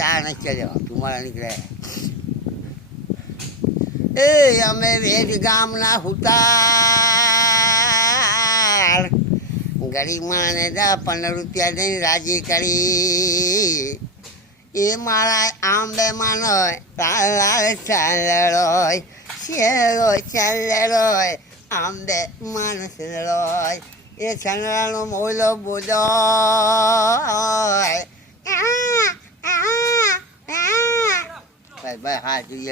ચા નથી ચડ્યો તું મારા નીકળે એ અમે વેદ ગામના હુતાર ગરીબ માણે 10-15 રૂપિયા દઈને રાજી કરી એ મારા આંબે માનો લાલ ચાલરોય શેરો ચાલરોય આંબે માણસ રોય એ ચાંદડાનો મોલો બોલો ભાઈ હા જોઈએ